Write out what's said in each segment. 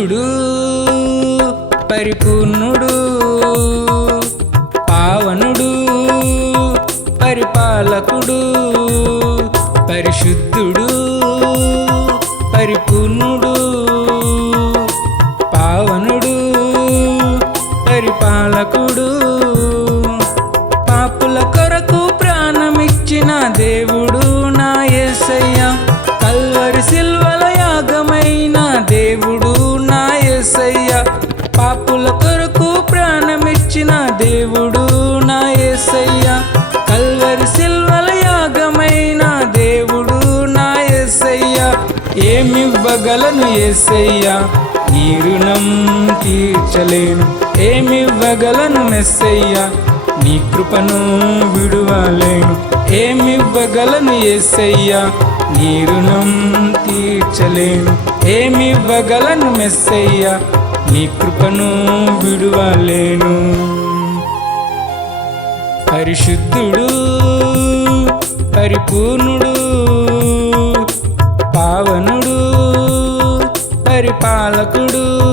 పరిశుద్ధుడు పరిపూర్ణుడు పావనుడు పరిపాలకుడు పరిశుద్ధుడు పరిపూర్ణుడు పావనుడు పరిపాలకుడు. పాపుల కొరకు ప్రాణమిచ్చిన దేవుడు నా యేసయ్య కల్వరిసి ఏమివ్వగలను యేసయ్య ఈ రుణం తీర్చలేను. ఏమివ్వగలను మెస్సయ్య? నీ కృపను విడువలేను. ఏమివ్వగలను యేసయ్య నీ రుణం తీర్చలేను. ఏమివ్వగలను మెస్సయ్య? నీ కృపను విడువలేను. పరిశుద్ధుడు పరిపూర్ణుడు పావనుడు పరిపాలకుడు.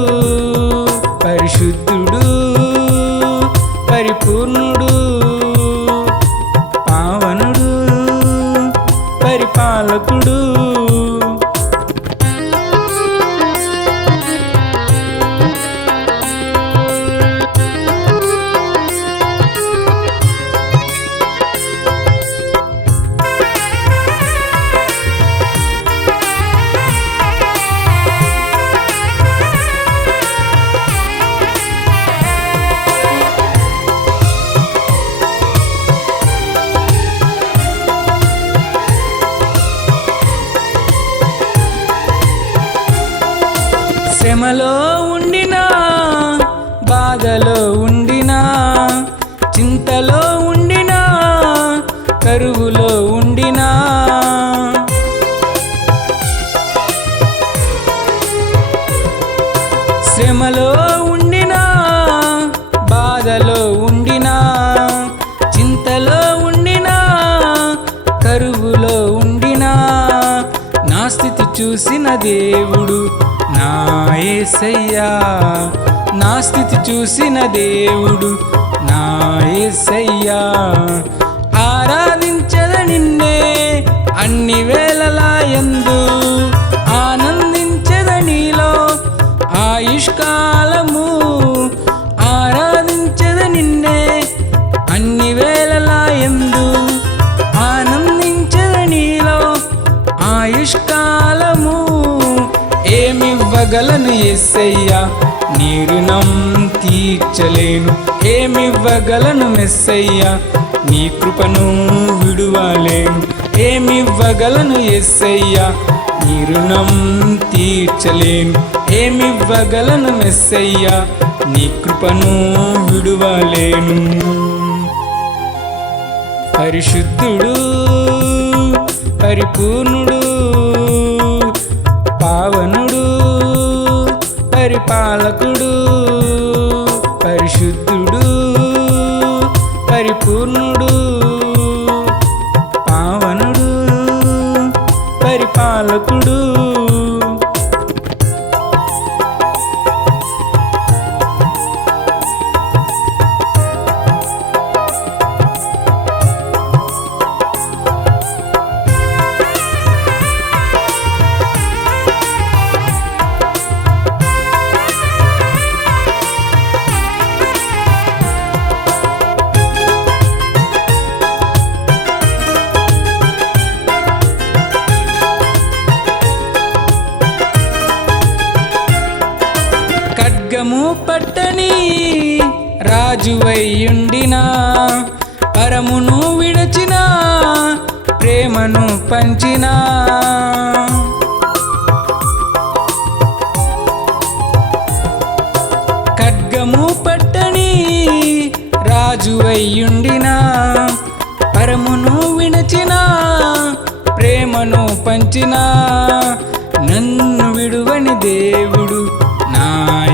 శ్రమలో ఉండినా బాధలో ఉండినా చింతలో ఉండినా కరువులో ఉండినా. శ్రమలో ఉండినా బాధలో ఉండినా చింతలో ఉండినా కరువులో ఉండినా. నా స్థితి చూసిన దేవుడు నా యేసయ్యా నా స్థితి చూసిన దేవుడు నా యేసయ్యా ఆరాధించద నిన్నే అన్ని వేళలా ఎందు ఆనందించద నీలో ఆయుష్కా ఎస్సయ్యా నీ రుణం తీర్చలేను. ఏమివ్వగలను మెస్సయ్యా నీ కృపను విడువలేను. ఏమివ్వగలను ఎస్సయ్యా నీ రుణం తీర్చలేను. ఏమివ్వగలను మెస్సయ్యా నీ కృపను విడువలేను. పరిశుద్ధుడు పరిపూర్ణుడు పావనుడు పాలకుడు. పట్టని రాజువయ్యుండినా పరమును విడచిన ప్రేమను పంచినా. ఖడ్గము పట్టని రాజువయ్యుండినా పరమును విడచిన ప్రేమను పంచిన. నన్ను విడువని దేవుడు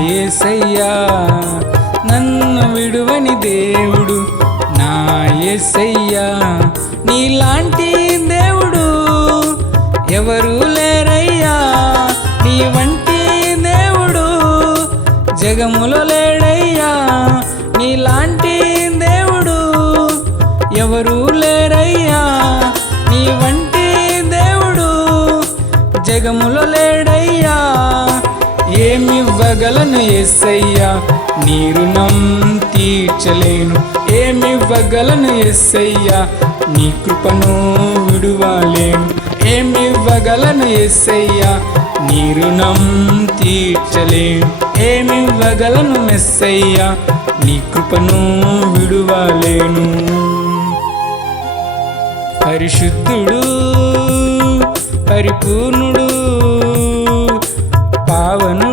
నాయసయ్యా నన్ను విడువని దేవుడు నాయసయ్యా నీలాంటి దేవుడు ఎవరు లేరయ్యా. నీ వంటి దేవుడు జగములో లేడయ్యా. నీలాంటి దేవుడు ఎవరు లేరయ్యా. నీ వంటి దేవుడు జగములో లే ఏమివ్వగలను ఎస్సయ్యా నీ రుణం తీర్చలేను. ఏమివ్వగలను ఎస్సయ్యా నీ కృపను విడువాలేను. ఏమివ్వగలను ఎస్సయ్యా నీ రుణం తీర్చలేను. ఏమివ్వగలను ఎస్సయ్యా నీ కృపను విడువాలేను. పరిశుద్ధుడు పరిపూర్ణుడు పావన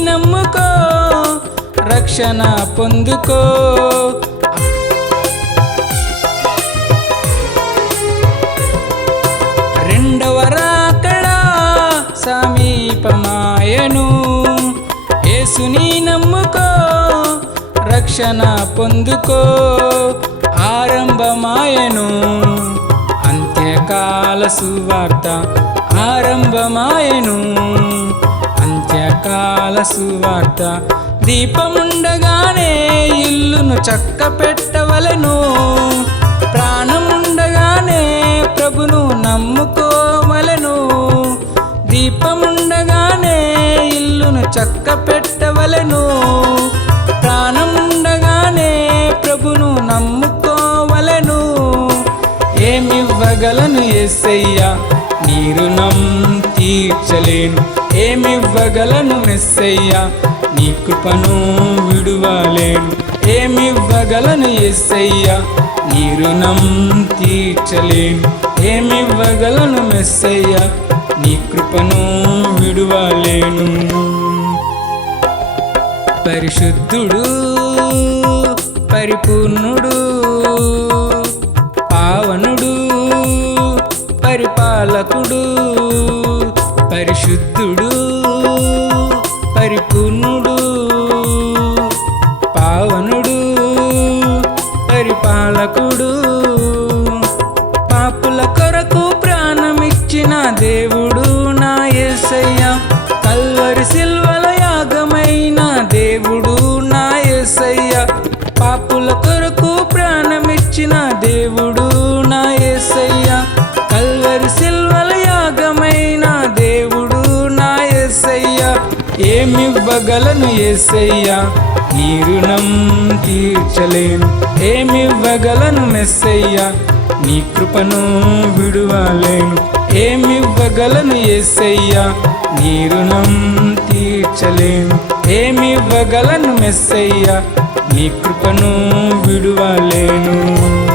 నమ్ముకో రక్షణ పొందుకో. రెండవ రాకడ సమీపమాయను. యేసుని నమ్ముకో రక్షణ పొందుకో. ఆరంభమాయను. అంత్యకాల సువార్త ఆరంభమాయను. అంత్యకాల సువార్త. దీపముండగానే ఇల్లును చక్క పెట్టవలను ప్రాణముండగానే ప్రభును నమ్ముకోవలను. దీపముండగానే ఇల్లును చక్క పెట్టవలను ప్రాణముండగానే ప్రభును నమ్ముకోవలను. ఏమివ్వగలను ఎస్సయ్యా నీరు నమ్ము తీర్చలేను. ఏమివ్వగలను ఎస్సయ్యా? నీ కృపను విడువలేను. ఏమివ్వగలను ఎస్సయ్యా? నీ రుణం తీర్చలేను. ఏమివ్వగలను మెస్సయ్యా నీ కృపను విడువలేను. పరిశుద్ధుడు పరిపూర్ణుడు పరిశుద్ధుడు ఏమివ్వగలను ఎస్సయ్యా నీ రుణం తీర్చలేను. ఏమివ్వగలను మెస్సయ్య నీ కృపను విడువలేను. ఏమివ్వగలను ఎస్సయ్యా నీ రుణం తీర్చలేను. ఏమివ్వగలను మెస్సయ్య నీ కృపను విడువలేను.